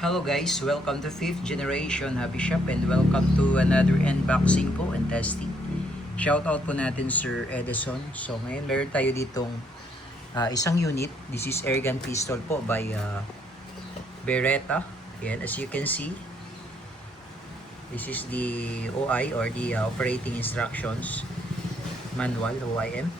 Hello guys, welcome to 5th Generation Happy Shop and welcome to another unboxing po and testing. Shoutout po natin Sir Edison. So ngayon meron tayo ditong isang unit. This is airgun pistol po by Beretta. Ayan, as you can see, this is the OI or the operating instructions manual, OIM.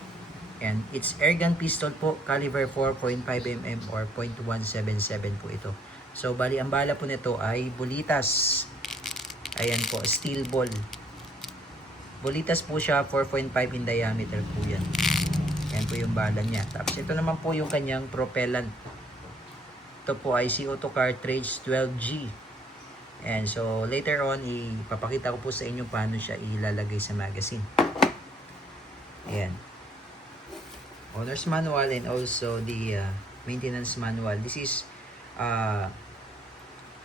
And it's airgun pistol po, caliber 4.5mm or .177 po ito. So, bali, ang bala po nito ay bulitas. Ayan po, steel ball. Bulitas po siya, 4.5 in diameter po yan. Ayan po yung bala niya. Tapos, ito naman po yung kanyang propellant. Ito po ay CO2 cartridge 12G. And so, later on, ipapakita ko po sa inyo paano siya ilalagay sa magazine. Ayan. Owner's manual and also the maintenance manual. This is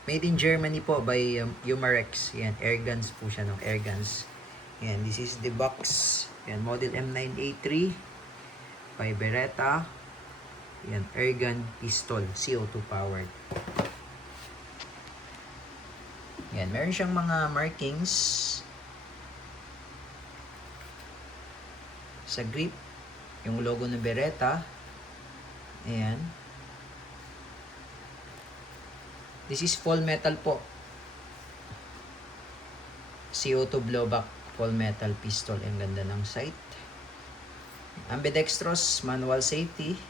made in Germany po by Umarex. Yan, airguns po siya, no? Airguns. Yan, this is the box. Yan, model M9A3 by Beretta. Yan, airgun pistol, CO2 powered. Yan, meron siyang mga markings sa grip. Yung logo ng Beretta. Ayan. This is full metal po. CO2 blowback full metal pistol. Ang ganda ng sight. Ambidextrous manual safety.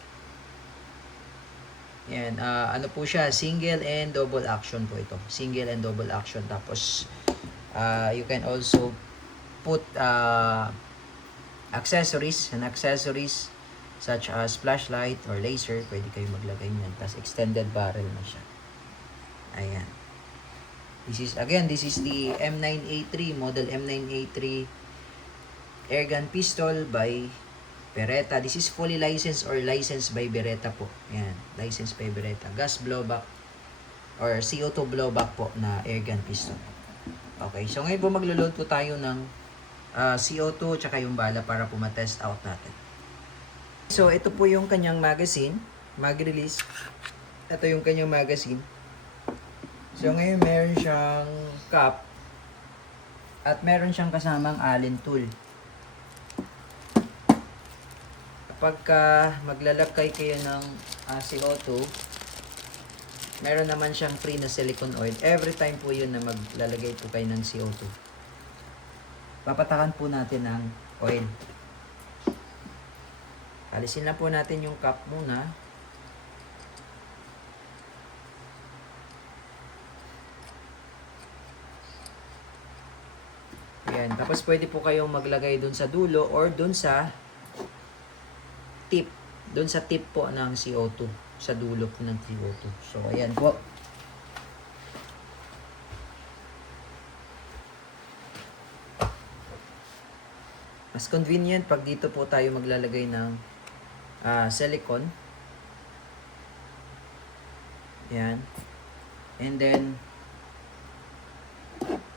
Yan, ano po siya, single and double action po ito. Single and double action. Tapos you can also put accessories such as flashlight or laser. Pwede kayo maglagay niyan. Tapos extended barrel na siya. Ayan. This is the M9A3, model M9A3 airgun pistol by Beretta. This is fully licensed or licensed by Beretta po. Ayan, licensed by Beretta. Gas blowback or CO2 blowback po na airgun pistol. Okay, so ngayon po maglo-load po tayo ng CO2 tsaka yung bala para po ma-test out natin. So ito po yung kanyang magazine, mag-release. Ito yung kanyang magazine. So ngayon meron siyang cap at meron siyang kasamang Allen tool. Kapag maglalagay kayo ng CO2, meron naman siyang free na silicone oil. Every time po yun na maglalagay po kayo ng CO2. Papatakan po natin ng oil. Alisin lang po natin yung cap muna. Ayan. Tapos pwede po kayong maglagay dun sa dulo or dun sa tip. Dun sa tip po ng CO2. Sa dulo po ng CO2. So, ayan po. Mas convenient pag dito po tayo maglalagay ng silicone. Ayan. And then,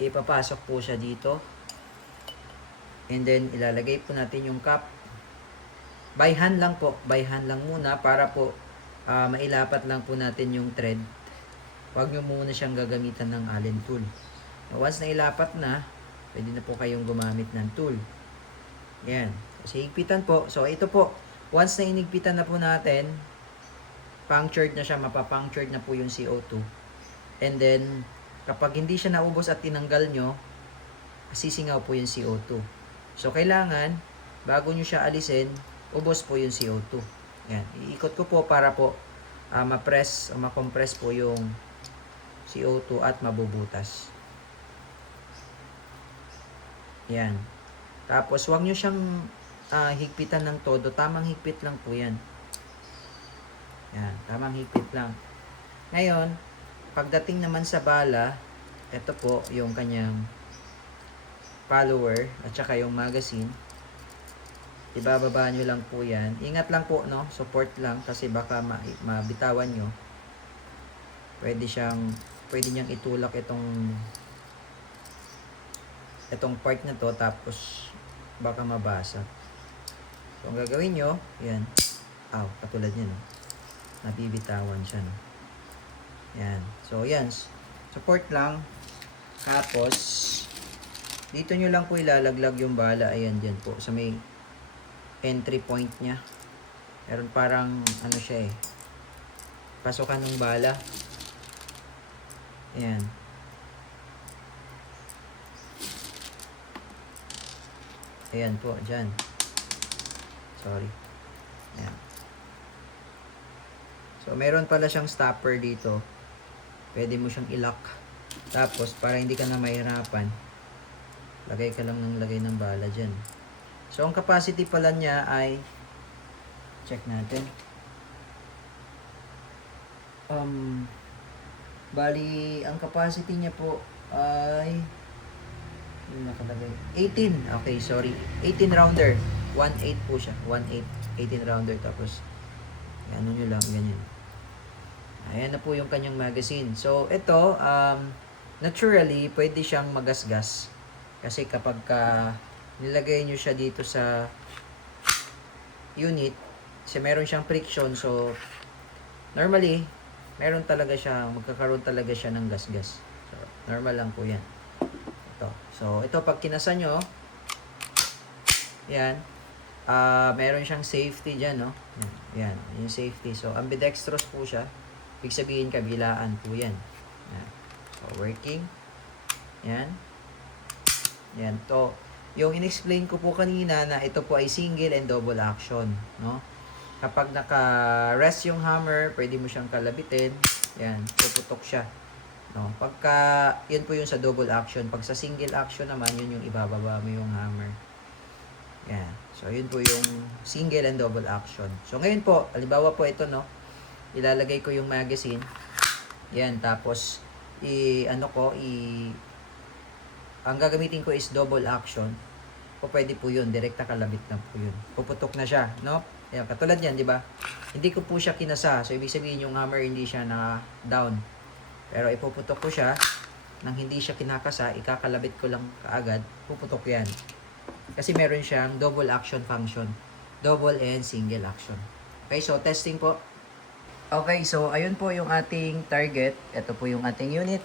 ipapasok po siya dito. And then, ilalagay po natin yung cap. By hand lang po. By hand lang muna para po mailapat lang po natin yung thread. Huwag nyo muna siyang gagamitan ng Allen tool. Once na ilapat na, pwede na po kayong gumamit ng tool. Yan. Kasi higpitan po. So, ito po. Once na inigpitan na po natin, punctured na siya. Mapapunctured na po yung CO2. And then, kapag hindi siya naubos at tinanggal nyo, sisingaw po yung CO2. So, kailangan, bago nyo siya alisin, ubos po yung CO2. Yan. Iikot ko po para po ma-press o ma-compress po yung CO2 at mabubutas. Yan. Tapos, huwag nyo siyang higpitan ng todo. Tamang higpit lang po yan. Yan. Tamang higpit lang. Ngayon, pagdating naman sa bala, ito po yung kanyang follower at saka yung magazine. Ibababa nyo lang po yan. Ingat lang po, no? Support lang kasi baka mabitawan nyo. Pwede niyang itulak itong part na to tapos baka mabasa. So, ang gagawin nyo, yan. Katulad nyo, no? Nabibitawan siya, no? Yan. So, yan. Support lang. Tapos, dito nyo lang po ilalaglag yung bala. Ayan, dyan po. Sa may entry point niya. Meron parang, ano siya eh. Pasukan ng bala. Ayan. Ayan po, dyan. Sorry. Ayan. So, meron pala siyang stopper dito. Pwede mo siyang i-lock. Tapos, para hindi ka na mahirapan, lagay ka lang ng lagay ng bala dyan. So, ang capacity pala niya ay, check natin. Bali, ang capacity niya po ay, yung nakalagay, 18. Okay, sorry. 18 rounder. 1.8 po siya. 1.8. 18 rounder. Tapos, ano nyo lang, ganyan. Ayan na po yung kanyang magazine. So, ito, naturally, pwede siyang magasgas. Kasi kapag nilagay nyo siya dito sa unit, kasi meron siyang friction. So, normally, meron talaga siya, magkakaroon talaga siya ng gasgas. So, normal lang po yan. Ito. So, ito, pag kinasa nyo, yan, meron siyang safety dyan, no? Yan, yung safety. So, ambidextrous po siya. Ibig sabihin, kabilaan po yan. Yan. So, working. Yan. Yan. To, yung in-explain ko po kanina na ito po ay single and double action, no? Kapag naka-rest yung hammer, pwede mo siyang kalabitin. Yan, puputok siya. No? Pagka, yun po yung sa double action. Pag sa single action naman, yun yung ibababa mo yung hammer. Yan. So, yun po yung single and double action. So, ngayon po, halimbawa po ito, no? Ilalagay ko yung magazine. Yan, tapos, ang gagamitin ko is double action. O pwede po yun, direkta kalabit na po yun. Puputok na siya, no? Yan, katulad yan, di ba? Hindi ko po siya kinasa. So, ibig sabihin yung hammer hindi siya na-down. Pero ipuputok ko siya, nang hindi siya kinakasa, ikakalabit ko lang kaagad, puputok yan. Kasi meron siyang double action function. Double and single action. Okay, so testing po. Okay, so ayun po yung ating target. Ito po yung ating unit.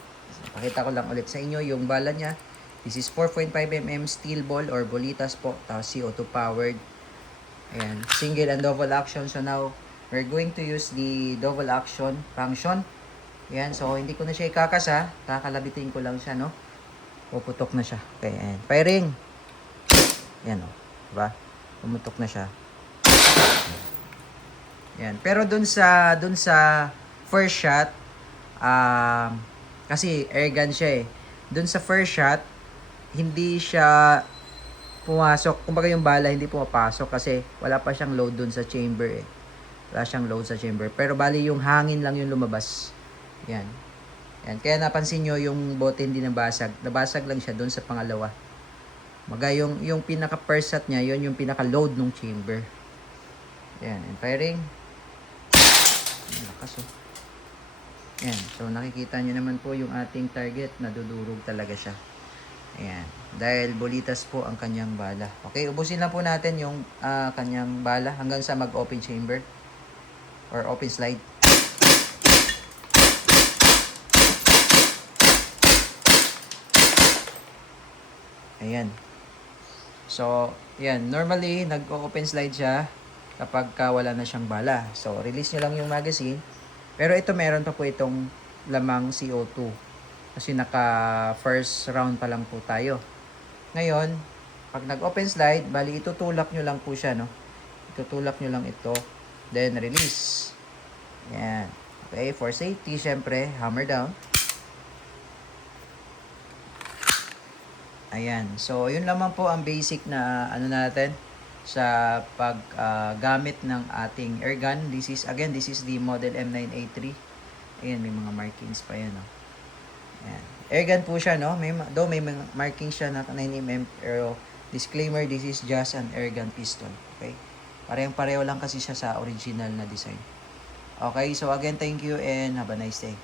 Pakita ko lang ulit sa inyo yung bala niya. This is 4.5mm steel ball or bolitas po. Tapos CO2 powered. Ayan, single and double action. So now, we're going to use the double action function. Ayan, so hindi ko na siya ikakasa. Kakalabitin ko lang siya, no? Puputok na siya. Okay, ayan. Firing. Ayan, o. Diba? Pumutok na siya. Ayan. Pero dun sa first shot, kasi airgun siya eh. Dun sa first shot, hindi siya pumasok. Kumbaga yung bala hindi pumapasok kasi wala pa siyang load dun sa chamber eh. Wala siyang load sa chamber. Pero bali yung hangin lang yung lumabas. Yan. Yan. Kaya napansin nyo yung bote hindi nabasag. Nabasag lang siya dun sa pangalawa. Maga yung pinaka first shot niya, yun yung pinaka load ng chamber. Yan. And firing. Lakas oh. Yan. So nakikita nyo naman po yung ating target. Nadudurog talaga siya. Ayan. Dahil bolitas po ang kanyang bala. Okay, ubusin lang po natin yung kanyang bala hanggang sa mag-open chamber or open slide. Ayan. So, yan. Normally, nag-open slide siya kapag wala na siyang bala. So, release nyo lang yung magazine. Pero ito, meron pa po itong lamang CO2. Kasi naka first round pa lang po tayo. Ngayon, pag nag-open slide, bali itutulak nyo lang po siya, no? Itutulak nyo lang ito. Then, release. Yan. Okay, for safety, syempre, hammer down. Ayan. So, yun lamang po ang basic na ano natin sa paggamit ng ating airgun. This is the model M9A3. Ayan, may mga markings pa yan, no? Ayan. Airgun po siya, no? May marking siya na 9mm, pero disclaimer, this is just an airgun pistol. Okay? Parehong-pareho lang kasi siya sa original na design. Okay, so again, thank you and have a nice day.